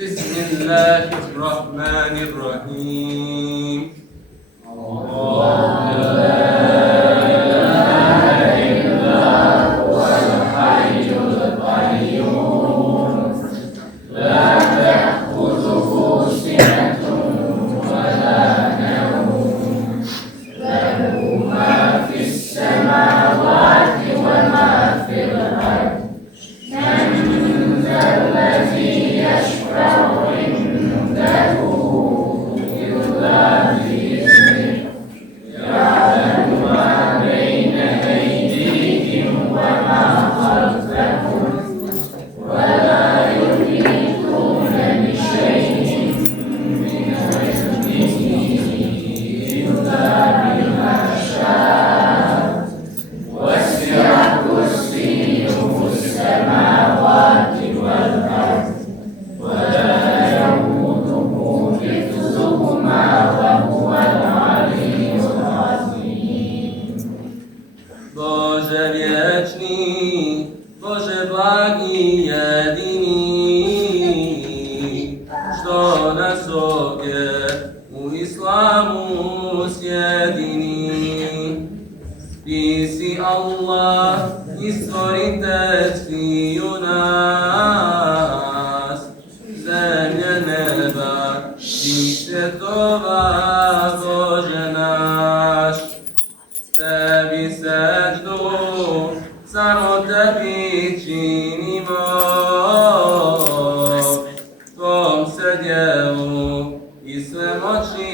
بسم الله الرحمن الرحيم. الله لا إله إلا هو الحي القيوم لا تأخذه سنة ولا نوم له ما في السماوات وما في الأرض من ذا الذي يشفع عنده إلا بإذنه يعلم ما بين أيديهم وما خلفهم ولا يحيطون بشيء من علمه إلا بما شاء وسع كرسيه السماوات والأرض ولا يؤوده حفظهما وهو العلي العظيم. Boże wieczny, Boże blagi jedini, što nas ovdje u islamu sjedini. Ti si Allah i stvoritelj sviju nas, zemlje neba i svjetova, Bože naš. Tebi seždu, samo tebi činimo, tvom se djelu i svemoći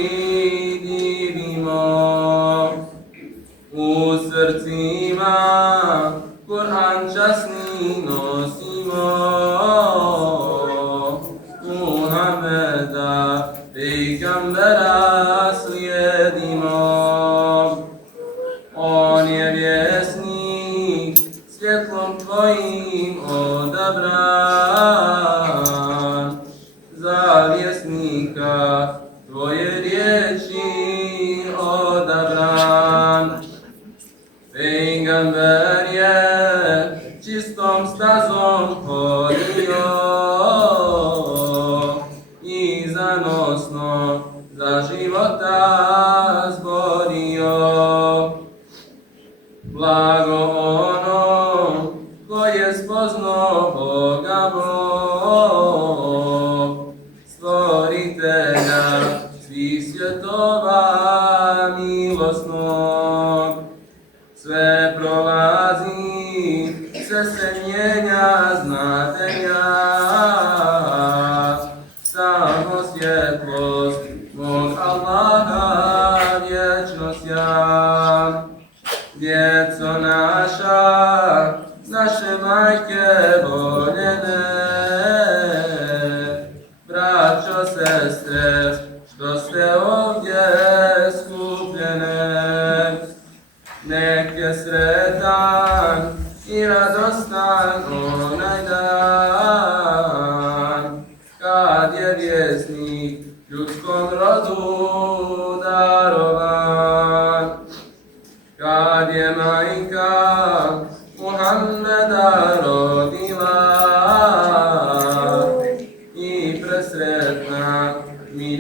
divimo. U srcima Kur'an časni nosimo, Muhammeda pejgambera slijedimo. On je vjesnik, svjetlom tvojim odabran, za vjesnika tvoje riječi odabran. Pejgamber je čistom stazom hodio i zanosno za života zborio. Blago onom ko je spoznao Boga Bog, stvoritelja svih svjetova milosnog. Sve prolazi, sve se mijenja, znate ja, samo svjetlost mog Allaha vječnost ja. Djeco naša, naše majke voljene, braćo, sestre, što ste ovdje skupljene, nek je sretan i radostan onaj dan, kad je vjesnik ljudskom rodu darovan. Kad je majka Muhammeda rodila i presretna mi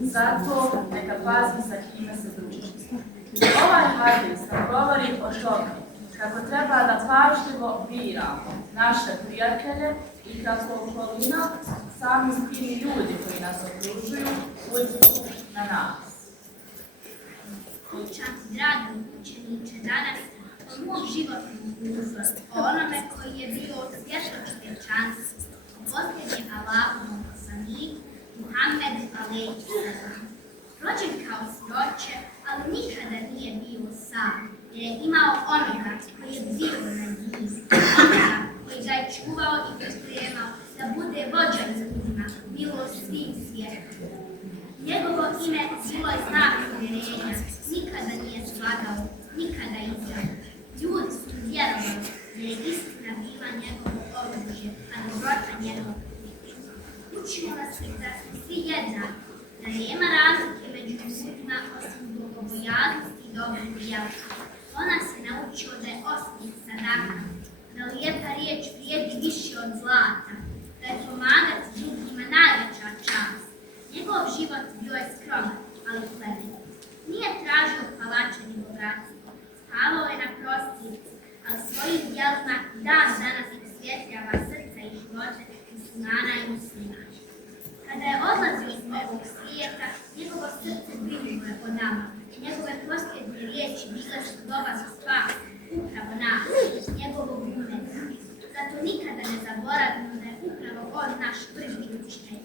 Zato neka pazi sa kime se družiš. Ovaj hadis nam govori o tome kako treba da pažljivo biramo naše prijatelje i kako okolina, sami ti ljudi koji nas okružuju, utječu na nas. Učak, dragi učeniče, danas o mom životnom uzor, o onome koji je bio svjetlo čovječanstva, o posljednjem Allahovom poslaniku, Muhammedu alejhi selam. Rođen kao siroče, ali nikada nije bio sam, jer je imao onoga koji je bio na njih, onoga koji ga je čuvao i pripremao da bude vođa ljudima, bilo svim svijetom. Njegovo ime bilo je znak povjerenja, nikada nije slagao, nikada izjao. Ljudi su vjerovali da je istina bila njegovo oružje, a dobrota njegov ključ. Učimo nas da smo svi jednaki, da nema razlike među ljudima osim bogobojaznosti i dobrog djela. On nas je naučio da je osmijeh sadaka, da lijepa riječ vrijedi više od zlata, da je pomagati drugima najveća čast. Njegov život bio je skroman, ali plemenit. Nije tražio palače ni bogatstvo, spavao je na prostirci, ali svojim djelima dan danas osvjetljava srca i živote muslimana i muslimanki. Kada je odlazio iz ovog svijeta, njegovo srce brinulo je o nama. Njegove posljednje riječi bile su doba za spas, upravo nas, njegovog umeta. Zato nikada ne zaboravimo da je upravo on naš prvi učitelj,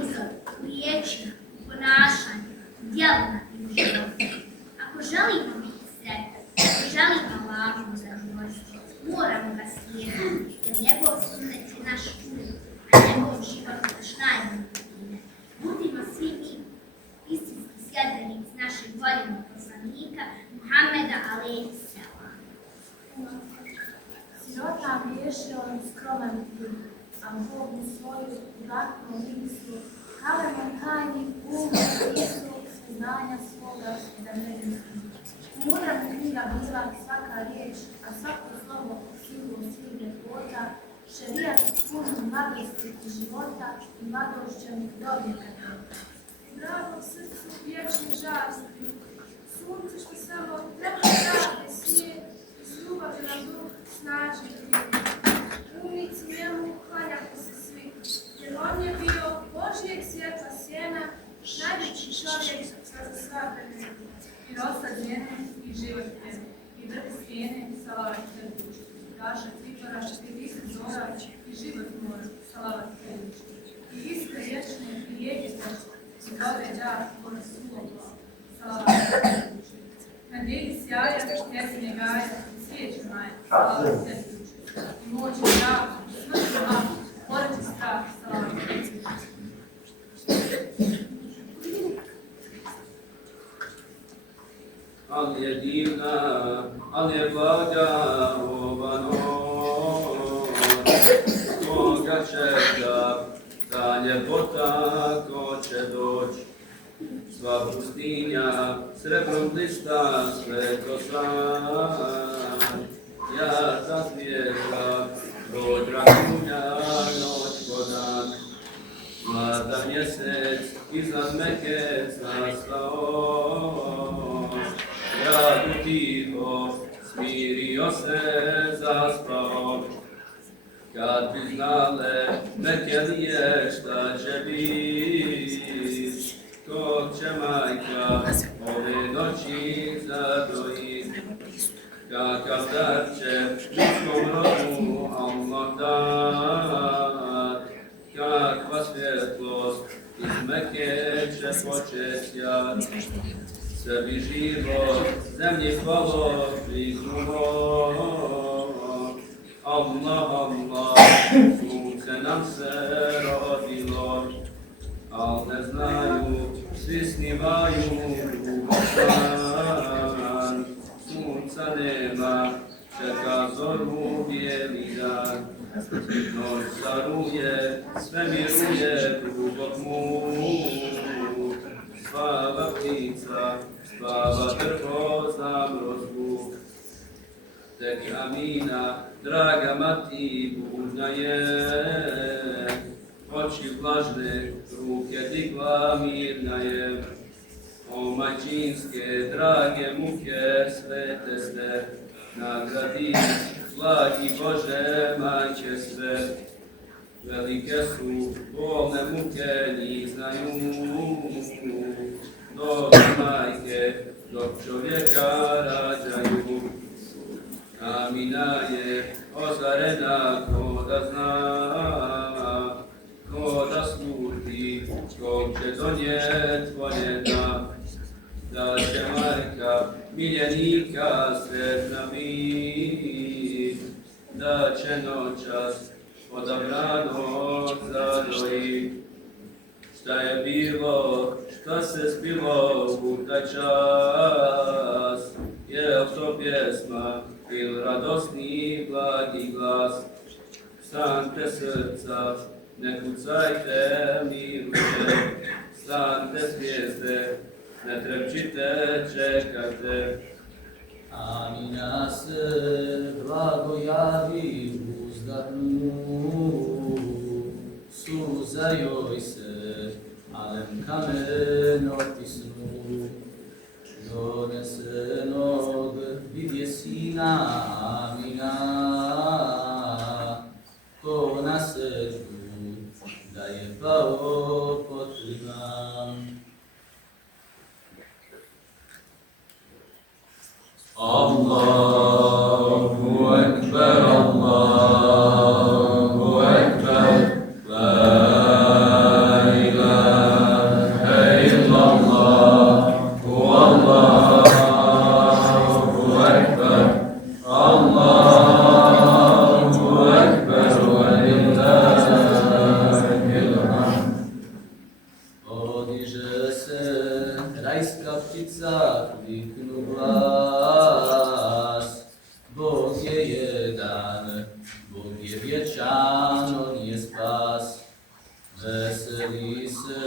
uzor u riječima, u ponašanju, u djelima i u životu. Ako želimo biti sretni, ako želimo Allahovo zadovoljstvo, moramo ga slijediti, jer njegov sunnet je naš put, a njegov život naš najbolji primjer. Budimo svi mi istinski sljedbenici našeg voljenog poslanika Muhammeda alejhi selam. Sirota bješe on skroman put, a Bog u svoju udatnu mislu, kalemom tajni umom Isu, znanja svoga da ne misli. Mudra mu knjiga bila svaka riječ, a svako slovo silu svih ljepota, šerijat punom mladosti i života i mladošćem dobjeka. Dragom srcu vječni žasti, sunce što samo treba pravde svijet, iz ljubavi na duh snaži prije. Umnici njemu klanjate se svi, jer on je bio Božijeg svjetla sjena, najveći čovjek za sva vremena. I rosa njene i život njene, i vrh stijene salavat tebi. Daša Cipara i visak zora i život mora salavat tebi. I iskre vječne i rijeke teške, i dobe đak ona sulovo salavat tebi. Na djeli sjaja, jesenje gaja, i svijeće maja salavat tebi. I moći zrak, smrti mak, poreći strah salavat tebi. Ali je divna, ali je blaga ova noć, koga čeka ta ljepota ko će doć. Sva pustinja srebrom blista sve to san, jasna zvijezda, prodra kunja noć ko dan. Mlada mjesec iznad Meke zastao, gradu tiho smirio se zaspao. Kad bi znale Mekelije šta će bit, kog će majka ove noći zadojit. Kakav dar će ljudskom rodu Allah dat, kakva svjetlost iz Mekke će počet sjat. Sebi život, zemlji hvalo, prizumo. Allah, Allah, sunce nam se rodilo, al ne znaju, svi snimaju dan. Sunca nema, čeka zoru bijeli dan. Noć zaruje, sve miruje, drugog mu. Spava ptica, spava drvo, zamrozbu. Tek Amina, draga mati, budna je, oči vlažne, ruke digla mirna je. O majčinske, drage muke, svete ste, nagradi, blagi Bože, majče sve. Velike su bolne muke, njih znaju, dobre majke, dok čovjeka rađaju. Amina je ozarena, ko da zna, ko da sluti, kog će donijeti voljena. Da će majka miljenika sretna bit, da će noćas odabranog zadoji. Šta je bilo, šta se spilo u taj čas, je to pjesma il radosni blagi glas. Stante srca, ne kucajte, mirujte, stante zvijezde, ne trepčite, čekajte. Amina se blago javi, uzdahnu, suza joj se, alem kamen otisnu. Donesenog vidje sina Amina, ko na seždu da je pao potreban. Allahu Ekber, Allahu Ekber, la ilahe illallah, Allahu Ekber, Allahu Ekber, wa lillahil hamd. Podiže se rajska ptica, kliknu glas. Bog je jedan, Bog je vječan, on je spas. Veseli se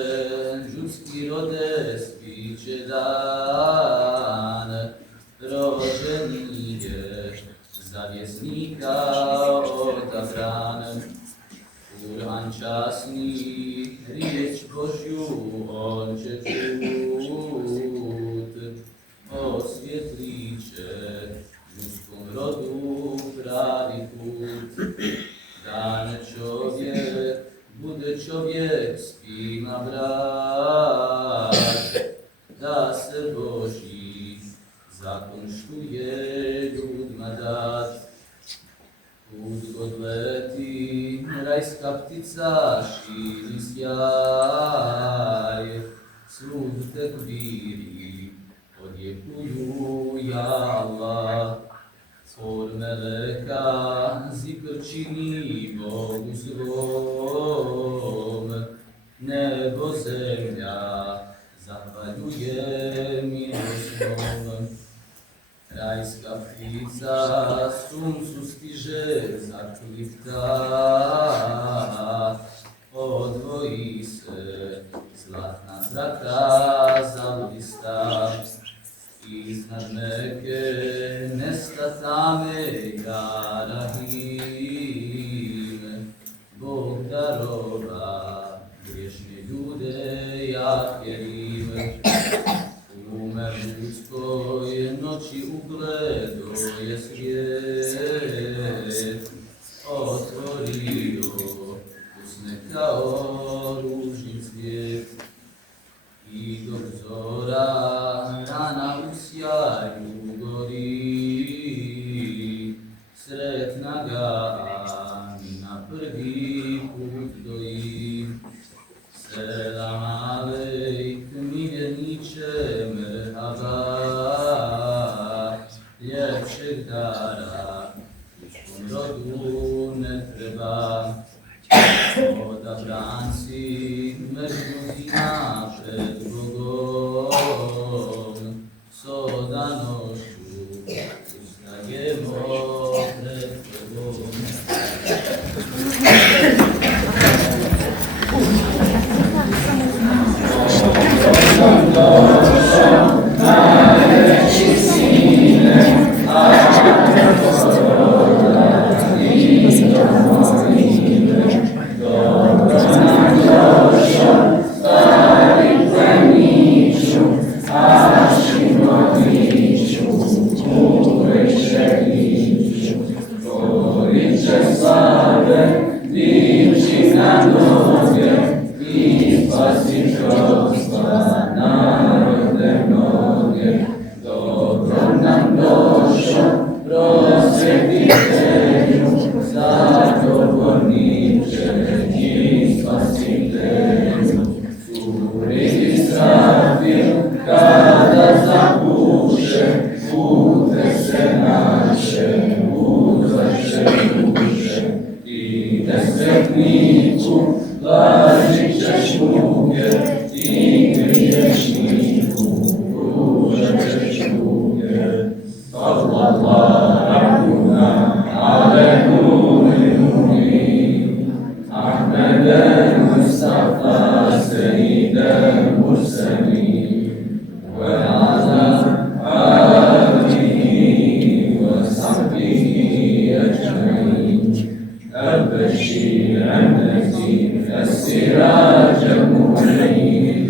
ljudski rode, spiće dan. Rođeni je za vjesnika odabran. Kur'an časni, riječ Božju on će čut. Osvjetlit će ljudskom rodu pravi put. Da ne čovjek bude čovjek svima brat, da se Božji zakon štuje ljudima dat. Kud god leti rajska ptica širi sjaj, svud tekbiri odjekuju ja Allah. Od meleka zikr čini Bogu svom, nebo zemlja zahvaljuje milostom. Rajska ptica suncu stiže zaklifta, odvoji se zlatna zraka zablista. Iznad Mekke nesta tame ja Rahim, Bog darova griješne ljude ja Kerim. Ume ljudskoj noći ugledo je svijet, otvorio usne kao ružni cvijet. I dok zora rana u sjaju gori, sretna ga Amina prvi put doji. Selam alejk miljeniče merhaba, ljepšeg dara ljudskom rodu ne treba. Odabran si među ljudima pred Bogom, s odanošću ustajemo pred Tobom. Najveći sine, dobro dići na noge i spasi čovstva narode mnoge. Dobro nam došao, prosvjetitelju, zagovorniče i spasitelju. Curi Israfil kada zapuše, pute se naše uzvaše duše. I nesretniku blažit ćeš muke, i griješniku pružat ćeš ruke. Allah, Rabbuna, Aleluji, Ahmede Mustafa, Sejide Murselin, ve ala alihi ve sahbihi ecmaîn. El-Beşir, el-Nezir, el-Siraj el-Mu'in,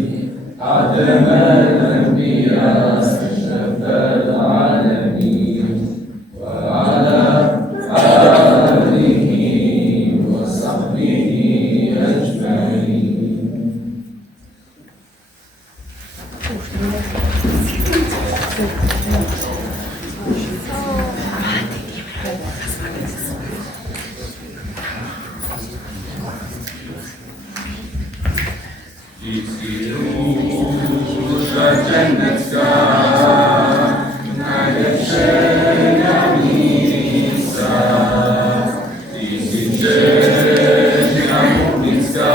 Adem el-Enbiya, Eşref el-Alemin, ve ala alihi ve sahbihi ecmaîn. Ti si duša džennetska, najljepšenja misa. Ti si čežnja putnicka,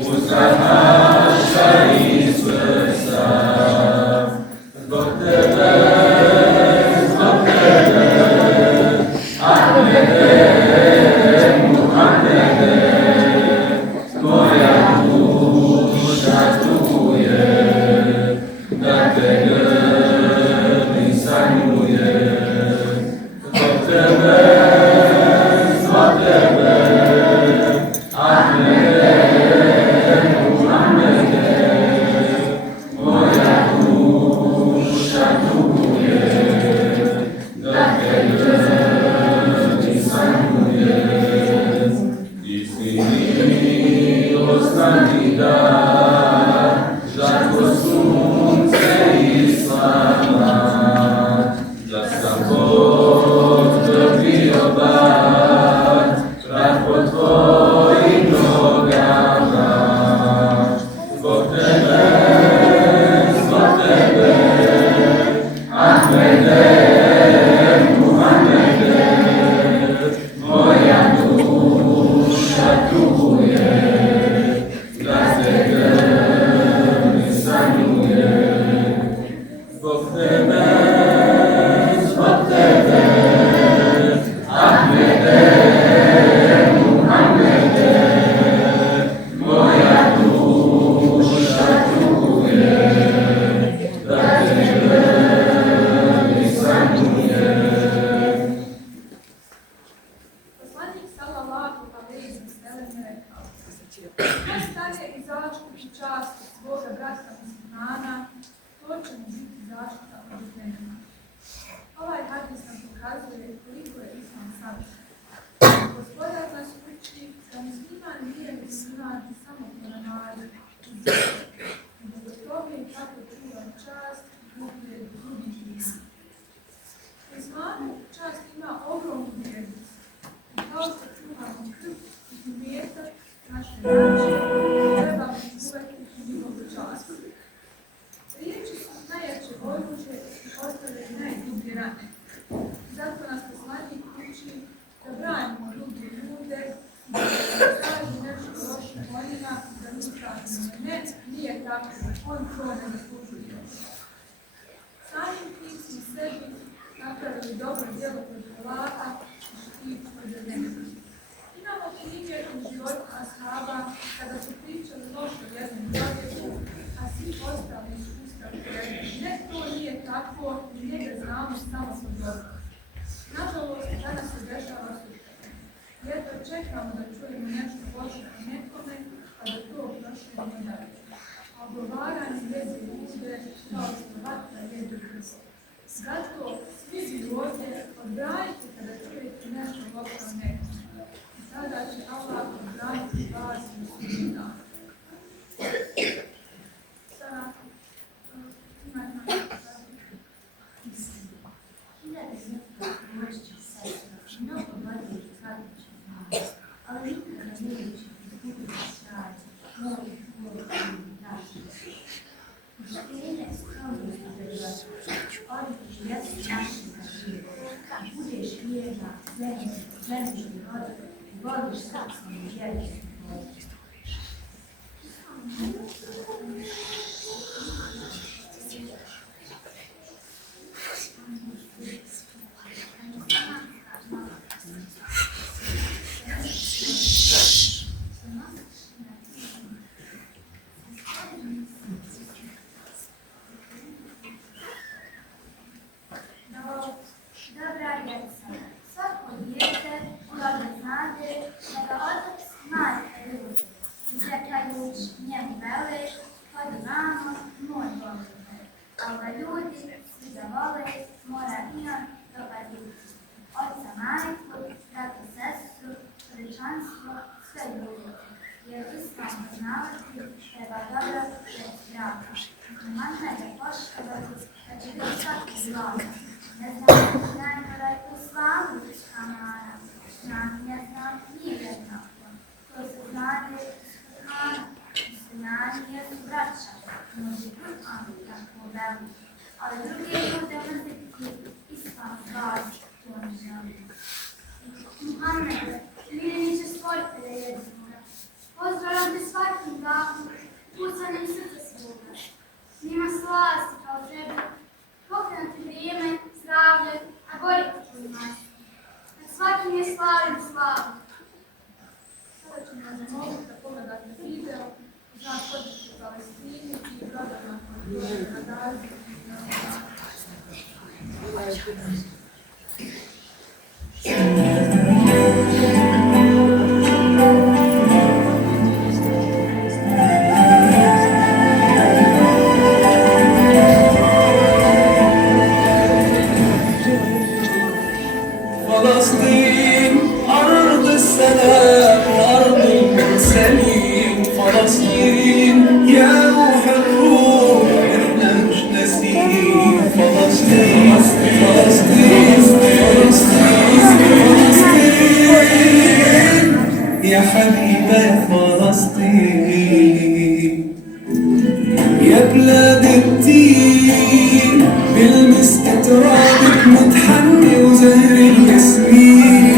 uzdah naša i srca. Zbog tebe, Ahmede, Muhammede, moja duša tuje, da te grli sanjuje. Zbog tebe, Ahmede, Muhammede, moja duša tuje, da te grli sanjuje. Ti si milostni dar, žarko sunce Islama, da sam potopio bar, prah pod tvojim nogama. Zbog tebe, Ahmede, Muhammede, moja duša tuje, da te grli sanjuje. Zbog tebe, Ahmede, Muhammede, moja duša tuje, da te grli sanjuje. Poslanik sallallahu alejhi ve sellem je rekao: najstarije i zaštiti časti svoga brata muslimana, to će mu biti zaštita od vremena. Ovaj hadis nam pokazuje koliko je islam savršen. Gospodar nas uči da musliman nije musliman samo po namazu i zikru, nego zbog toga i tako čuva čast i ugled drugih ljudi. U islamu čast ima ogromnu vrijednost. I kao što čuvamo krv i imetak naše braće, trebamo čuvati i njihovu čast. Riječi su najjače oružje i ostavljaju najdublje rane. Zato nas poslanik uči da branimo druge ljude i da se traži nešto loše o njima, da mi kažemo ne, nije tako, on to ne zaslužuje. Samim tim smo sebi napravili dobro djelo kod Allaha i štit od zemlje. Imamo primjer u životu ashaba kada su pričali loše o jednom čovjeku, a svi ostali su ustali rekli, ne, to nije tako i njega znamo samo po dobro. Nažalost, danas se dešava suprotno. Jedva čekamo da čujemo nešto loše o nekome, pa da to proširimo dalje. A ogovaranje jede ljude kao što vatra jede krst. Zato svi vi ovdje odbrajite kada čujete nešto loše o nekome. spasi u sudnji dan. Sada, imate nam Hiljade žrtva moći sestra, mnogo boljih i tragičnih dana, ali nikada neće izgubiti sjaj mojih uloženih naših. Mušterine skromnosti držati, odliči jesu našega života, budeš vjerna, zemlji rodu, voliš srcom i vjerničnim vodu. Dobra djeca, svako dijete dobro znade da ga otac majka ljubi. Izrekajuć njemu vele, hodi mamo, moj volite. Ali da ljudi svi ga vole, mora i on dobar biti. Oca majku, brata sestru, čovječanstvo, sve ljubiti. Jer islam poznavati treba dobro šest braka. Muslimanima je poštovati da će biti svaki zlom. Ne znam najgora je u slavu kamara, ne znam nije jednako. To se znade Kur'ana, muslimani jesu braća, može Kur'an tako veli. Ali drugi ljude mrziti islam vas, to ne želim. Muhammede, mileniće stvoritelja jezika, pozdravljam te svakim dahom, pucanjem srca svoga. Nima slasti kao tebi, pokrenuti vrijeme, zdravlje, a boriti tvoju masu. Na svakim je slavim slavu. Sada ćemo vas zamoliti da pogledate video za podršku Palestini i programa koji je na Gazi. فلسطين أرض السلام وأرض المرسلين فلسطين يا روح الروح إحنا مش ناسيين فلسطين فلسطين فلسطين فلسطين يا حبيبة يا فلسطين يا بلاد الدين بالمسك ترابك متحني وزهر الياسمين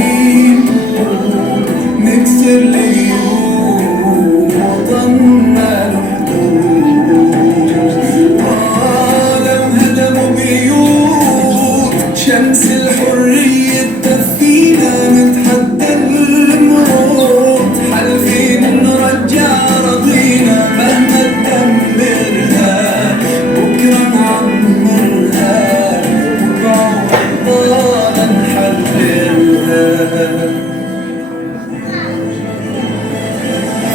نكسر اليوم وطننا له حدود لو هدموا بيوت شمس الحرية تدفينا نتحدى الموت حالفين نرجع أراضينا مهما تدمرها بكرة نعمرها بكرة وحضانا نحررها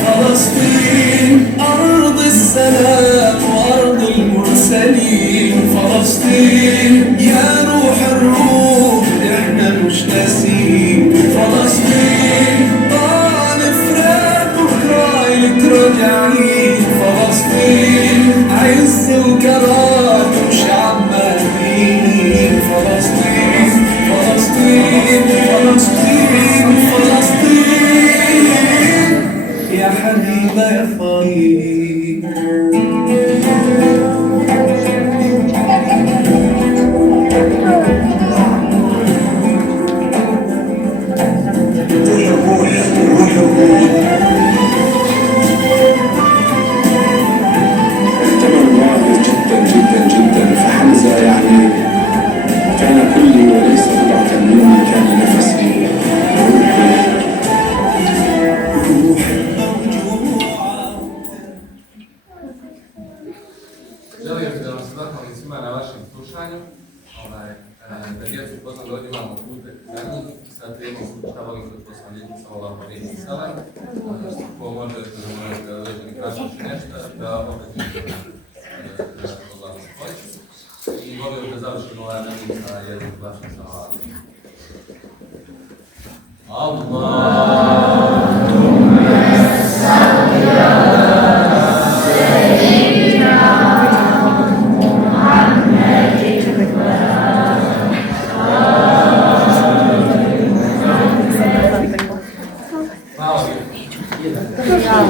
فلسطين أرض السلام وأرض المرسلين فلسطين يا روح الروح إحنا مش ناسين فلسطين طال فراق بكرة إلك راجعين فلسطين عز وكرامة وشعب مهين فلسطين فلسطين فلسطين فلسطين يا حبيبة يا فلسطين اعتبر معجز جدا جدا جدا فحمزة يعني كان كلي وليس بضعة مني كان نفسي Želio bih da vam se zahvalim svima na vašem slušanju. Da djecu poznam da ovdje imamo putek za njih sa temom šta volim kod poslanika sallallahu alejhi ve sellem. Ko može da određeni krašniš nešto, da određeni da Allah hoće. I volio bih da završimo ovaj način sa jednim vašim salatom. Allahumma Hvala lijepo.